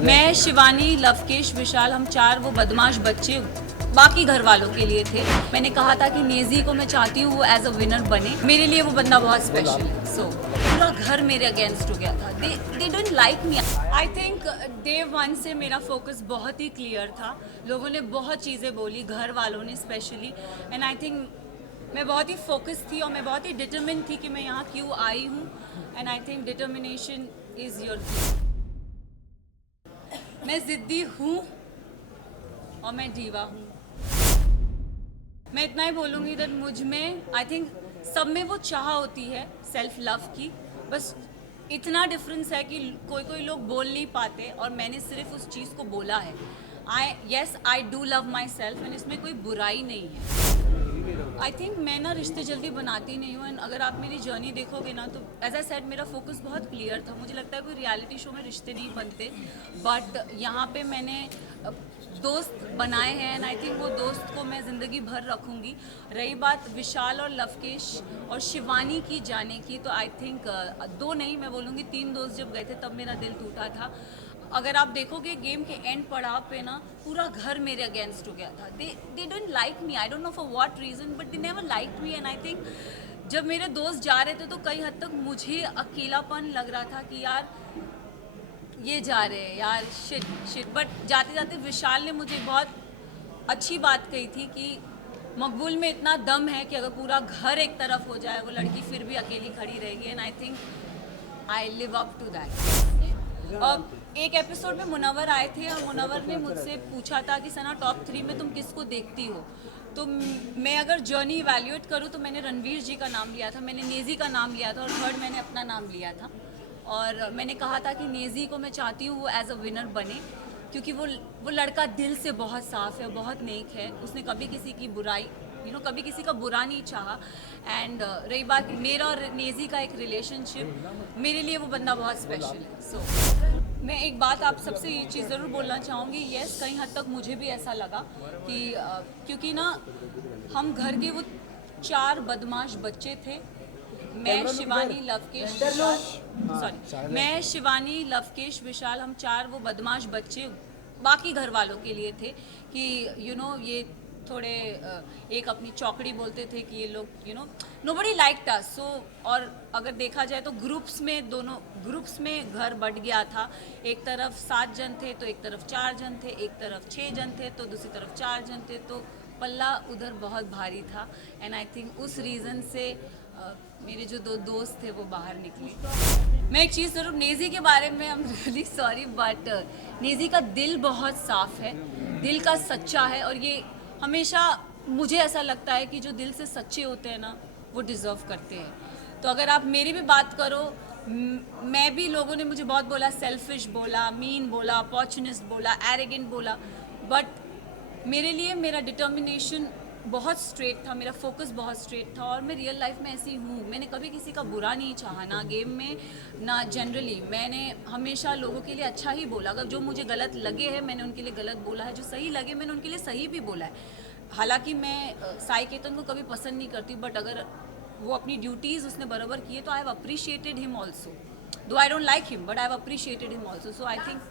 मैं, शिवानी, लवकेश, विशाल, हम चार वो बदमाश बच्चे बाकी घर वालों के लिए थे। मैंने कहा था कि नेजी को मैं चाहती हूँ वो एज अ विनर बने। मेरे लिए वो बंदा बहुत स्पेशल है। सो पूरा घर मेरे अगेंस्ट हो गया था। They don't like me. I think day one से मेरा फोकस बहुत ही क्लियर था। लोगों ने बहुत चीज़ें बोली, घर वालों ने स्पेशली, एंड आई थिंक मैं बहुत ही फोकस थी और मैं बहुत ही डिटर्मिन थी कि मैं यहाँ क्यों आई हूँ। And I think determination is your. मैं ज़िद्दी हूँ और मैं दीवा हूँ। मैं इतना ही बोलूँगी दैट मुझ में, आई थिंक सब में वो चाह होती है सेल्फ लव की। बस इतना डिफरेंस है कि कोई कोई लोग बोल नहीं पाते और मैंने सिर्फ उस चीज़ को बोला है। I do love my self and इसमें कोई बुराई नहीं है। आई थिंक मैं ना रिश्ते जल्दी बनाती नहीं हूँ। एंड अगर आप मेरी जर्नी देखोगे ना तो एज आई सेड मेरा फोकस बहुत क्लियर था। मुझे लगता है कोई रियलिटी शो में रिश्ते नहीं बनते, बट यहाँ पे मैंने दोस्त बनाए हैं एंड आई थिंक वो दोस्त को मैं ज़िंदगी भर रखूँगी। रही बात विशाल और लवकेश और शिवानी की जाने की, तो आई थिंक दो नहीं, मैं बोलूँगी 3 दोस्त जब गए थे तब मेरा दिल टूटा था। अगर आप देखोगे गेम के एंड पड़ाव पे ना पूरा घर मेरे अगेंस्ट हो गया था। They don't like me, I don't know for what reason, but they never like me. And I think जब मेरे दोस्त जा रहे थे तो कई हद तक मुझे अकेलापन लग रहा था कि यार ये जा रहे हैं यार, शिट। बट जाते जाते विशाल ने मुझे बहुत अच्छी बात कही थी कि मकबूल में इतना दम है कि अगर पूरा घर एक तरफ हो जाए वो लड़की फिर भी अकेली खड़ी रहेगी। And I think I live up to that. एक एपिसोड में मुनव्वर आए थे और मुनव्वर ने मुझसे पूछा था कि सना टॉप 3 में तुम किसको देखती हो। तो मैं अगर जर्नी इवैल्यूएट करूँ तो मैंने रणवीर जी का नाम लिया था, मैंने नेजी का नाम लिया था और थर्ड मैंने अपना नाम लिया था। और मैंने कहा था कि नेजी को मैं चाहती हूँ वो एज अ विनर बने, क्योंकि वो लड़का दिल से बहुत साफ़ है, बहुत नेक है। उसने कभी किसी की बुराई कभी किसी का बुरा नहीं चाहा। एंड रही बात मेरा और नेजी का एक रिलेशनशिप, मेरे लिए वो बंदा बहुत स्पेशल है। सो मैं एक बात आप सबसे ये चीज़ ज़रूर बोलना चाहूँगी, यस कहीं हद तक मुझे भी ऐसा लगा कि क्योंकि ना हम घर के वो 4 बदमाश बच्चे थे। मैं, शिवानी, लवकेश, विशाल, सॉरी, मैं, शिवानी, लवकेश, विशाल, हम 4 वो बदमाश बच्चे बाकी घर वालों के लिए थे कि ये थोड़े एक अपनी चौकड़ी बोलते थे कि ये लोग नोबडी लाइक्ड अस। सो और अगर देखा जाए तो दोनों ग्रुप्स में घर बट गया था। एक तरफ 7 जन थे तो एक तरफ 4 जन थे, एक तरफ 6 जन थे तो दूसरी तरफ 4 जन थे, तो पल्ला उधर बहुत भारी था। एंड आई थिंक उस रीज़न से मेरे जो 2 दोस्त थे वो बाहर निकले। मैं एक चीज़ ज़रूर, नेजी के बारे में I am really sorry, but Naezy का दिल बहुत साफ़ है, दिल का सच्चा है। और ये हमेशा मुझे ऐसा लगता है कि जो दिल से सच्चे होते हैं ना वो डिज़र्व करते हैं। तो अगर आप मेरी भी बात करो, मैं भी, लोगों ने मुझे बहुत बोला, सेल्फिश बोला, मीन बोला, अपॉर्चुनिस्ट बोला, एरोगेंट बोला, बट मेरे लिए मेरा डिटर्मिनेशन बहुत स्ट्रेट था, मेरा फोकस बहुत स्ट्रेट था। और मैं रियल लाइफ में ऐसी हूँ, मैंने कभी किसी का बुरा नहीं चाहा, ना गेम में ना जनरली। मैंने हमेशा लोगों के लिए अच्छा ही बोला। अगर जो मुझे गलत लगे हैं मैंने उनके लिए गलत बोला है, जो सही लगे मैंने उनके लिए सही भी बोला है। हालांकि मैं साई केतन को कभी पसंद नहीं करती, बट अगर वो अपनी ड्यूटीज़ उसने बराबर किए तो I have appreciated him also. Though I don't like him but I have appreciated him also. So I think